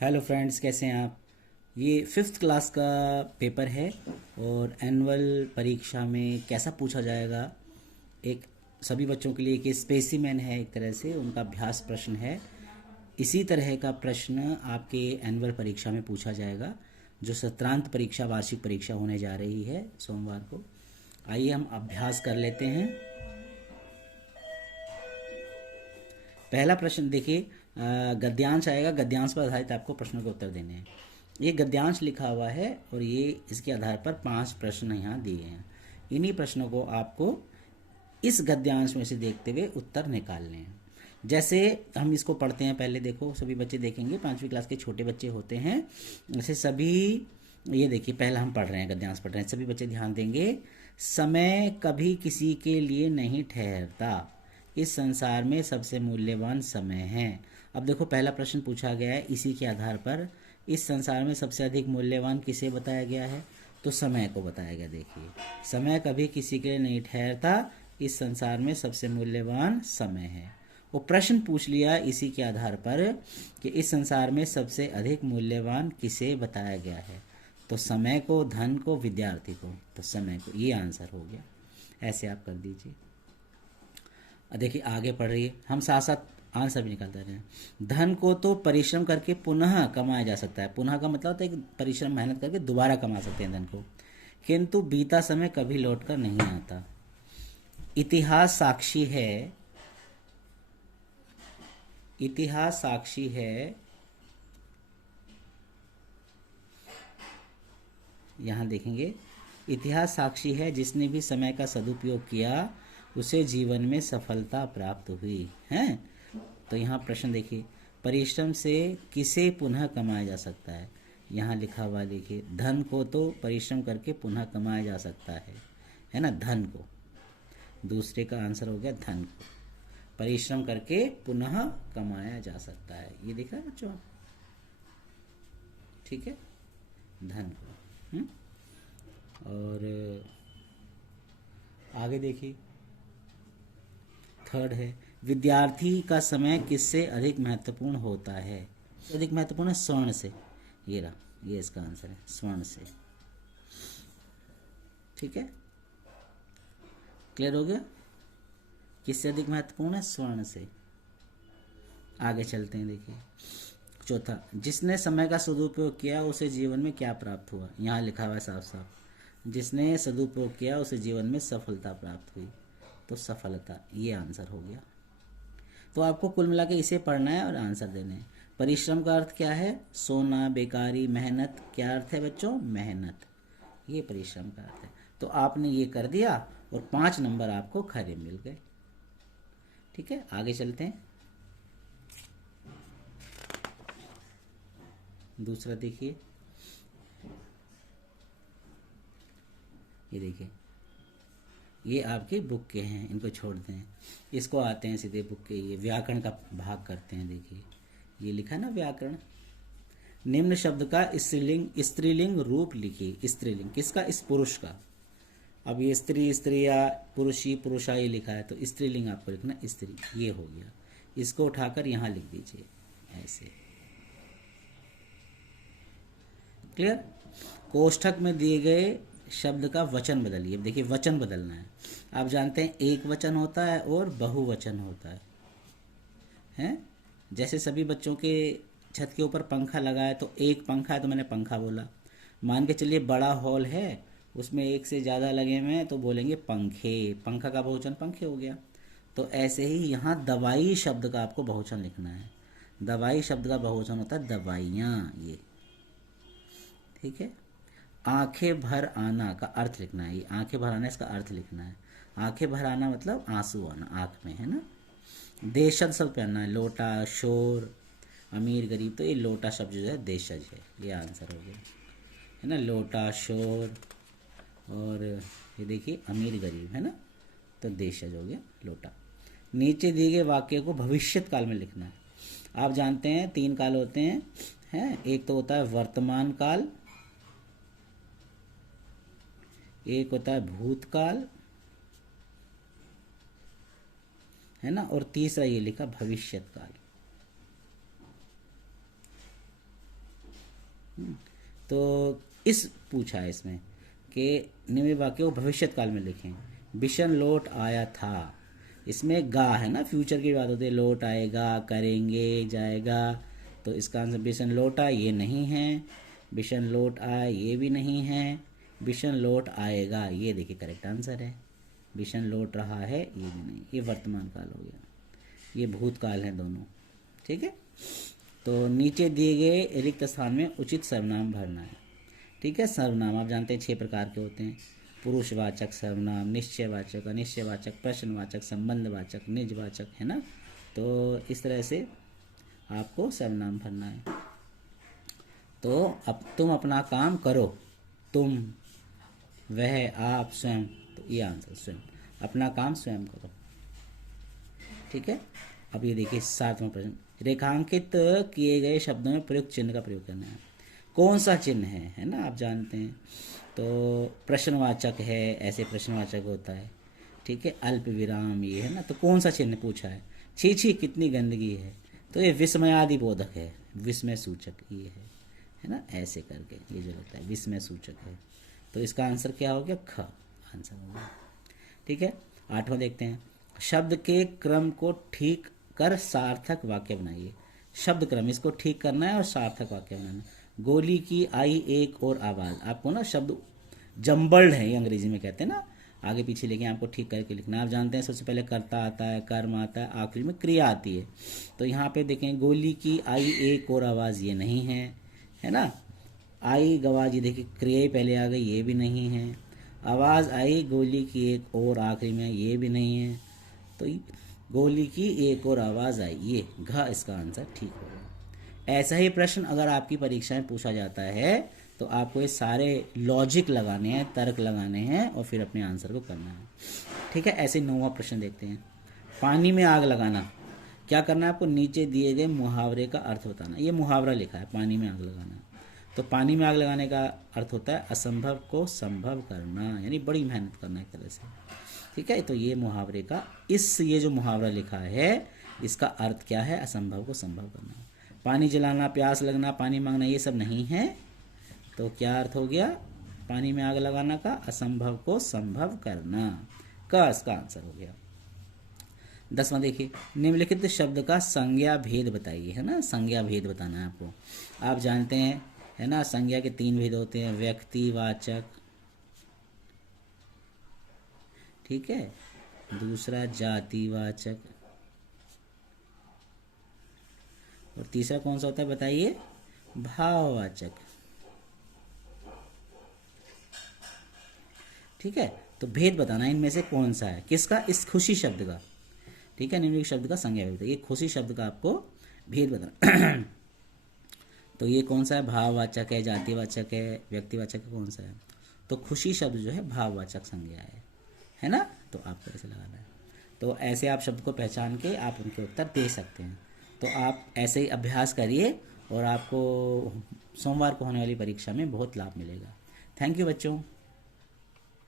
Hello friends, कैसे हैं आप। ये फिफ्थ क्लास का पेपर है और एनुअल परीक्षा में कैसा पूछा जाएगा। एक सभी बच्चों के लिए एक स्पेसिमेन है, एक तरह से उनका अभ्यास प्रश्न है। इसी तरह का प्रश्न आपके एनुअल परीक्षा में पूछा जाएगा, जो सत्रांत परीक्षा वार्षिक परीक्षा होने जा रही है सोमवार को। आइए हम अभ्यास कर लेते हैं। पहला प्रश्न देखिए, गद्यांश आएगा। गद्यांश पर आधारित आपको प्रश्नों के उत्तर देने हैं। ये गद्यांश लिखा हुआ है और ये इसके आधार पर 5 प्रश्न यहाँ दिए हैं। इन्हीं प्रश्नों को आपको इस गद्यांश में से देखते हुए उत्तर निकालने हैं। जैसे हम इसको पढ़ते हैं, पहले देखो, सभी बच्चे देखेंगे, 5वीं क्लास के छोटे बच्चे होते हैं। जैसे सभी, ये देखिए, पहला हम पढ़ रहे हैं, गद्यांश पढ़ रहे हैं, सभी बच्चे ध्यान देंगे। समय कभी किसी के लिए नहीं ठहरता, इस संसार में सबसे मूल्यवान समय है। अब देखो, पहला प्रश्न पूछा गया है, इसी के आधार पर इस संसार में सबसे अधिक मूल्यवान किसे बताया गया है, तो समय को बताया गया। देखिए, समय कभी किसी के लिए नहीं ठहरता, इस संसार में सबसे मूल्यवान समय है। वो प्रश्न पूछ लिया इसी के आधार पर कि इस संसार में सबसे अधिक मूल्यवान किसे बताया गया है, तो समय को, धन को, विद्यार्थी को, तो समय को। ये आंसर हो गया। ऐसे आप कर दीजिए। देखिए आगे पढ़ रही है, हम साथ साथ आंसर भी निकालते रहे हैं। धन को तो परिश्रम करके पुनः कमाया जा सकता है। पुनः का मतलब होता है कि परिश्रम, मेहनत करके दोबारा कमा सकते हैं धन को, किंतु बीता समय कभी लौट कर नहीं आता। इतिहास साक्षी है, इतिहास साक्षी है, यहाँ देखेंगे, इतिहास साक्षी है, जिसने भी समय का सदुपयोग किया उसे जीवन में सफलता प्राप्त हुई है। तो यहाँ प्रश्न देखिए, परिश्रम से किसे पुनः कमाया जा सकता है। यहाँ लिखा हुआ देखिए, धन को तो परिश्रम करके पुनः कमाया जा सकता है ना, धन को। दूसरे का आंसर हो गया धन को परिश्रम करके पुनः कमाया जा सकता है। ये दिख रहा है बच्चों, ठीक है, धन को। और आगे देखिए, थर्ड है, विद्यार्थी का समय किससे अधिक महत्वपूर्ण होता है। अधिक महत्वपूर्ण है स्वर्ण से। ये रहा, ये इसका आंसर है, स्वर्ण से। ठीक है, क्लियर हो गया। किससे अधिक महत्वपूर्ण है, स्वर्ण से। आगे चलते हैं, देखिए चौथा, जिसने समय का सदुपयोग किया उसे जीवन में क्या प्राप्त हुआ। यहाँ लिखा हुआ है साफ साफ, जिसने सदुपयोग किया उसे जीवन में सफलता प्राप्त हुई, तो सफलता, ये आंसर हो गया। तो आपको कुल मिला के इसे पढ़ना है और आंसर देने हैं। परिश्रम का अर्थ क्या है, सोना, बेकारी, मेहनत। क्या अर्थ है बच्चों, मेहनत, ये परिश्रम का अर्थ है। तो आपने ये कर दिया और 5 नंबर आपको खरे मिल गए। ठीक है, आगे चलते हैं। दूसरा देखिए, ये देखिए, ये आपके बुक के हैं, इनको छोड़ते हैं, इसको आते हैं सीधे बुक के। ये व्याकरण का भाग करते हैं। देखिए, ये लिखा है ना व्याकरण। निम्न शब्द का स्त्रीलिंग रूप लिखिए। स्त्रीलिंग किसका, इस पुरुष का। अब ये स्त्री, स्त्रिया, पुरुषी, पुरुषा, ये लिखा है, तो स्त्रीलिंग आपको लिखना, स्त्री, ये हो गया। इसको उठाकर यहाँ लिख दीजिए, ऐसे। क्लियर। कोष्ठक में दिए गए शब्द का वचन बदलिए। देखिए, वचन बदलना है। आप जानते हैं एक वचन होता है और बहुवचन होता है, हैं? जैसे सभी बच्चों के छत के ऊपर पंखा लगा है, तो एक पंखा है तो मैंने पंखा बोला। मान के चलिए बड़ा हॉल है, उसमें एक से ज़्यादा लगे हुए हैं, तो बोलेंगे पंखे। पंखा का बहुवचन पंखे हो गया। तो ऐसे ही यहाँ दवाई शब्द का आपको बहुवचन लिखना है। दवाई शब्द का बहुवचन होता है दवाइयाँ, ये। ठीक है। आंखें भर आना का अर्थ लिखना है। ये आंखें भर आना, इसका अर्थ लिखना है। आंखें भर आना मतलब आंसू आना आंख में, है ना। देशज शब्द पहनना है, लोटा, शोर, अमीर, गरीब, तो ये लोटा शब्द जो है देशज है, ये आंसर हो गया, है ना। लोटा, शोर, और ये देखिए अमीर, गरीब, है ना, तो देशज हो गया लोटा। नीचे दिए गए वाक्य को भविष्यत काल में लिखना है। आप जानते हैं 3 काल होते हैं, एक तो होता है वर्तमान काल, एक होता है भूतकाल, है ना, और तीसरा ये लिखा भविष्यत काल। तो इस पूछा है इसमें कि निम्न वाक्य को भविष्यत काल में लिखें। बिशन लौट आया था, इसमें गा है ना, फ्यूचर की बात होती है, लौट आएगा, करेंगे, जाएगा। तो इसका आंसर बिशन लौटा ये नहीं है, बिशन लौट आए ये भी नहीं है, बिशन लौट आएगा ये देखिए करेक्ट आंसर है। बिशन लौट रहा है ये भी नहीं, ये वर्तमान काल हो गया, ये भूतकाल है दोनों। ठीक है, तो नीचे दिए गए रिक्त स्थान में उचित सर्वनाम भरना है। ठीक है, सर्वनाम आप जानते हैं 6 प्रकार के होते हैं। पुरुषवाचक सर्वनाम, निश्चयवाचक, अनिश्चयवाचक, प्रश्नवाचक, संबंधवाचक, निजवाचक, है ना। तो इस तरह से आपको सर्वनाम भरना है। तो अब तुम अपना काम करो, तुम, वह, आप, स्वयं, तो ये आंसर स्वयं, अपना काम स्वयं करो। ठीक है, अब ये देखिए 7वां प्रश्न, रेखांकित किए गए शब्दों में प्रयुक्त चिन्ह का प्रयोग करना है। कौन सा चिन्ह है ना, आप जानते हैं। तो प्रश्नवाचक है, ऐसे प्रश्नवाचक होता है। ठीक है, अल्प विराम ये है ना, तो कौन सा चिन्ह पूछा है। छी छी कितनी गंदगी है, तो ये विस्मयादि बोधक है, विस्मय सूचक ये है ना, ऐसे करके ये जो लगता है विस्मय सूचक है। तो इसका आंसर क्या हो गया, ख आंसर हो गया। ठीक है, 8वां देखते हैं, शब्द के क्रम को ठीक कर सार्थक वाक्य बनाइए। शब्द क्रम इसको ठीक करना है और सार्थक वाक्य बनाना। गोली की आई एक और आवाज़, आपको ना शब्द जम्बल्ड है, ये अंग्रेजी में कहते हैं ना, आगे पीछे लेके आपको ठीक करके लिखना। आप जानते हैं सबसे पहले कर्ता आता है, कर्म आता है, आखिरी में क्रिया आती है। तो यहाँ पे देखें, गोली की आई एक और आवाज़ ये नहीं है ना। आई गवाज ये देखिए क्रिया ही पहले आ गई, ये भी नहीं है। आवाज़ आई गोली की एक और आखिरी में, ये भी नहीं है। तो गोली की एक और आवाज़ आई, ये घ इसका आंसर ठीक होगा। ऐसा ही प्रश्न अगर आपकी परीक्षा में पूछा जाता है तो आपको ये सारे लॉजिक लगाने हैं, तर्क लगाने हैं और फिर अपने आंसर को करना है। ठीक है, ऐसे 9वां प्रश्न देखते हैं, पानी में आग लगाना। क्या करना है आपको, नीचे दिए गए मुहावरे का अर्थ बताना। ये मुहावरा लिखा है, पानी में आग लगाना। तो पानी में आग लगाने का अर्थ होता है असंभव को संभव करना, यानी बड़ी मेहनत करना एक तरह से। ठीक है, तो ये मुहावरे का ये जो मुहावरा लिखा है इसका अर्थ क्या है, असंभव को संभव करना। पानी जलाना, प्यास लगना, पानी मांगना ये सब नहीं है। तो क्या अर्थ हो गया, पानी में आग लगाना का असंभव को संभव करना का इसका आंसर हो गया। 10वां देखिए, निम्नलिखित शब्द का संज्ञा भेद बताइए, है ना, संज्ञा भेद बताना है आपको। आप जानते हैं है ना, संज्ञा के 3 भेद होते हैं, व्यक्तिवाचक, ठीक है, दूसरा जातिवाचक, और तीसरा कौन सा होता है बताइए, भाववाचक। ठीक है, तो भेद बताना इनमें से कौन सा है, किसका, इस खुशी शब्द का। ठीक है, निम्नलिखित शब्द का संज्ञा भेद, ये खुशी शब्द का आपको भेद बताना। तो ये कौन सा है, भाववाचक है, जातिवाचक है, व्यक्तिवाचक है, कौन सा है। तो खुशी शब्द जो है भाववाचक संज्ञा है ना। तो आपको ऐसे लगाना है। तो ऐसे आप शब्द को पहचान के आप उनके उत्तर दे सकते हैं। तो आप ऐसे ही अभ्यास करिए और आपको सोमवार को होने वाली परीक्षा में बहुत लाभ मिलेगा। थैंक यू बच्चों।